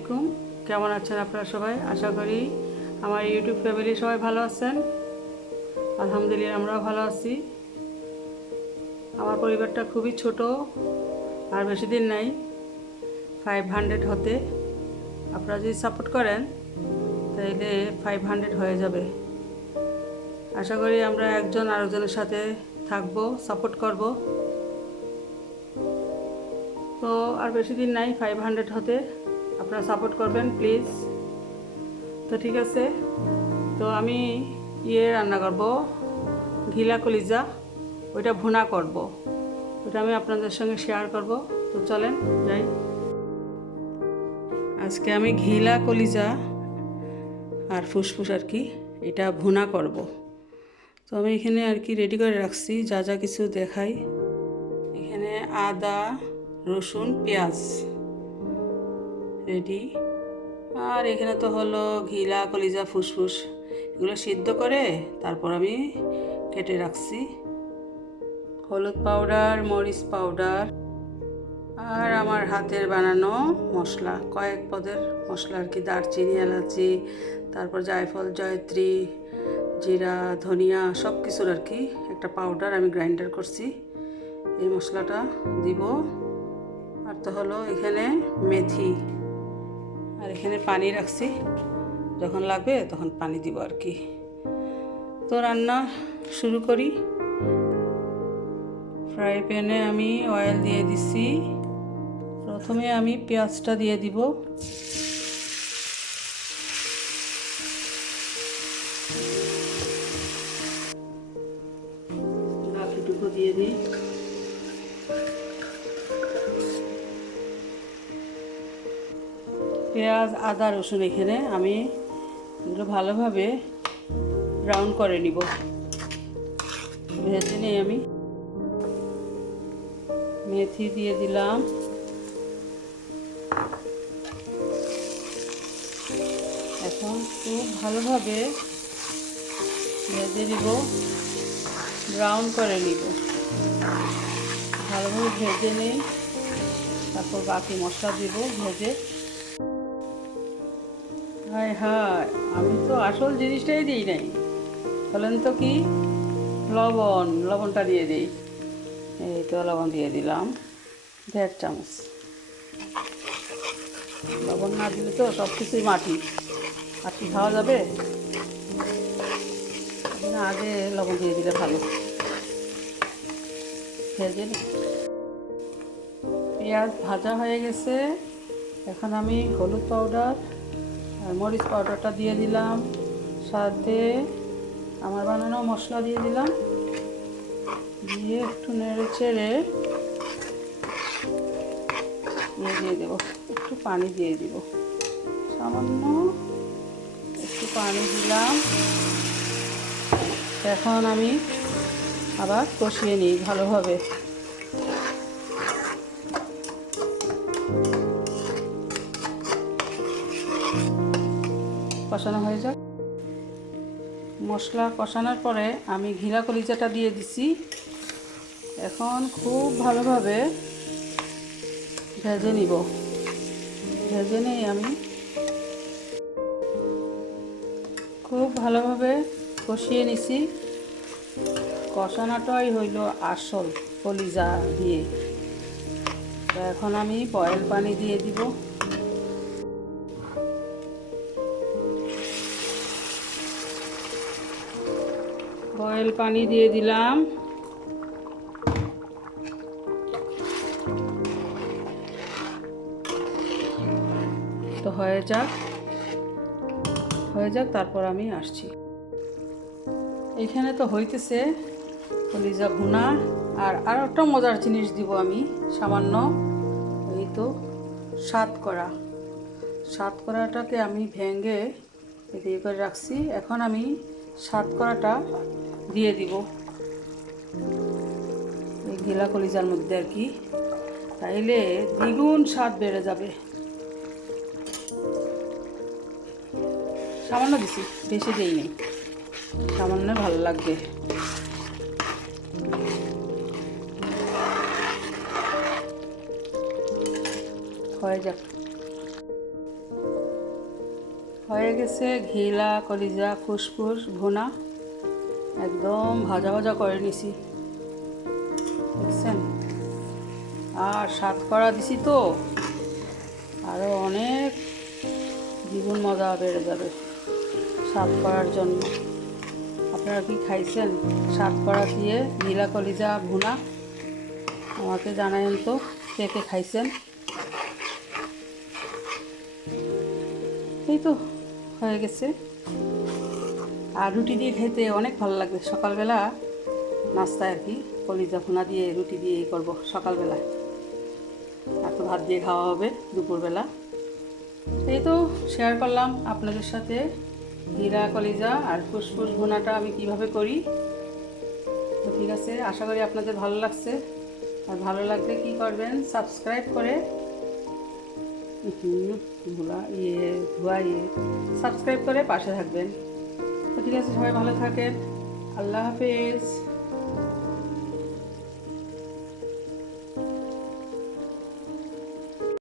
আলাইকুম। কেমন আছেন আপনারা সবাই? আশা করি আমার ইউটিউব ফ্যামিলি সবাই ভালো আছেন। আলহামদুলিল্লাহ, আমরাও ভালো আছি। আমার পরিবারটা খুবই ছোট, আর বেশি দিন নাই ফাইভ হান্ড্রেড হতে। আপনারা যদি সাপোর্ট করেন তাইলে ফাইভ হান্ড্রেড হয়ে যাবে। আশা করি আমরা একজন আরেকজনের সাথে থাকব সাপোর্ট করব। তো আর বেশি দিন নাই ফাইভ হান্ড্রেড হতে। আপনারা সাপোর্ট করবেন প্লিজ তো ঠিক আছে। তো আমি ইয়ে রান্না করব, ঘিলা কলিজা, ওইটা ভুনা করব। ওটা আমি আপনাদের সঙ্গে শেয়ার করব। তো চলেন, যাই। আজকে আমি ঘিলা কলিজা আর ফুসফুস আর কি, এটা ভুনা করব। তো আমি এখানে আর কি রেডি করে রাখছি, যা যা কিছু দেখাই। এখানে আদা, রসুন, পেঁয়াজ। রেডি। আর এখানে তো হলো ঘিলা, কলিজা, ফুসফুস, এগুলো সিদ্ধ করে তারপর আমি কেটে রাখছি। হলুদ পাউডার, মরিচ পাউডার, আর আমার হাতের বানানো মশলা, কয়েক পদের মশলা আর কি, দারচিনি, এলাচি, তারপর জায়ফল, জয়ত্রী, জিরা, ধনিয়া সব কিছুর আর কি একটা পাউডার আমি গ্রাইন্ডার করছি। এই মশলাটা দিব। আর তো হলো এখানে মেথি। আর এখানে পানি রাখছি। যখন লাগবে তখন পানি দিব আর কি। তো রান্না শুরু করি। ফ্রাই প্যানে আমি অয়েল দিয়ে দিছি। প্রথমে আমি পেঁয়াজটা দিয়ে দিব। পেঁয়াজ, আদা, রসুন এখানে আমি এগুলো ভালোভাবে ব্রাউন করে নিব। ভেজে নিয়ে আমি মেথি দিয়ে দিলাম। এখন খুব ভালোভাবে ভেজে নিব ব্রাউন করে নিব। ভালোভাবে ভেজে নিই, তারপর বাকি মশলা দিব, ভেজে হায় হায়, আমি তো আসল জিনিসটাই দিই নাই। বলেন তো কি? লবণ, লবণটা দিয়ে দিই। এই তো লবণ দিয়ে দিলাম, দেড় চামচ। লবণ না দিলে তো সব কিছুই মাটি। কি খাওয়া যাবে? আগে লবণ দিয়ে দিলে ভালো। ভেজে পেঁয়াজ ভাজা হয়ে গেছে। এখন আমি হলুদ পাউডার আর মরিচ পাউডারটা দিয়ে দিলাম, সাথে আমার বানানো মশলা দিয়ে দিলাম। দিয়ে একটু নেড়ে চেড়ে ইয়ে দিয়ে দেবো, একটু পানি দিয়ে দিব। সামান্য একটু পানি দিলাম। এখন আমি আবার কষিয়ে নিই ভালোভাবে। কষানো হয়ে যাক। মশলা কষানোর পরে আমি ঘিরা কলিজাটা দিয়ে দিছি। এখন খুব ভালোভাবে ভেজে নিব। ভেজে নিই আমি খুব ভালোভাবে কষিয়ে নিছি। কষানোটাই হইল আসল কলিজা দিয়ে। এখন আমি বয়েল পানি দিয়ে দিব। বয়েল পানি দিয়ে দিলাম। তো হয়ে যাক। হয়ে যাক, তারপর আমি আসছি। এইখানে তো হইতেছে কলিজা ভুনা। আর আর একটা মজার জিনিস দিব আমি, সামান্য। এই তো, সাত করা। সাত করাটাকে আমি ভেঙে দিয়ে করে রাখছি। এখন আমি সাত করাটা দিয়ে দিব। এই গিলা কলিজার মধ্যে আর কি। তাইলে দ্বিগুণ স্বাদ বেড়ে যাবে। সামান্য দিছি, বেশি দিই নেই। সামান্য ভালো লাগবে। হয়ে যাক। হয়ে গেছে ঘিলা কলিজা ফুসফুস ভুনা। একদম ভাজা ভাজা করে নিছি। দেখছেন? আর সাত করা দিছি তো। আরও অনেক দ্বিগুণ মজা বেড়ে যাবে সাত করার জন্য। আপনারা কি খাইছেন? সাত করা দিয়ে নীলা কলিজা ভুনা? আমাকে জানায়েন তো, কে কে খাইছেন? এই তো, হয়ে গেছে। আর রুটি দিয়ে খেতে অনেক ভালো লাগবে। সকালবেলা নাস্তায় আর কি, কলিজা ভুনা দিয়ে রুটি দিয়ে করব সকালবেলা। আর তো ভাত দিয়ে খাওয়া হবে দুপুরবেলা। এই তো শেয়ার করলাম আপনাদের সাথে। হীরা, কলিজা আর ফুসফুস ভুনাটা আমি কীভাবে করি। তো ঠিক আছে, আশা করি আপনাদের ভালো লাগছে। আর ভালো লাগলে কি করবেন সাবস্ক্রাইব করে ইয়ে ধোয়া ইয়ে সাবস্ক্রাইব করে পাশে থাকবেন। ঠিক আছে সবাই ভালো থাকেন। আল্লাহ হাফেজ।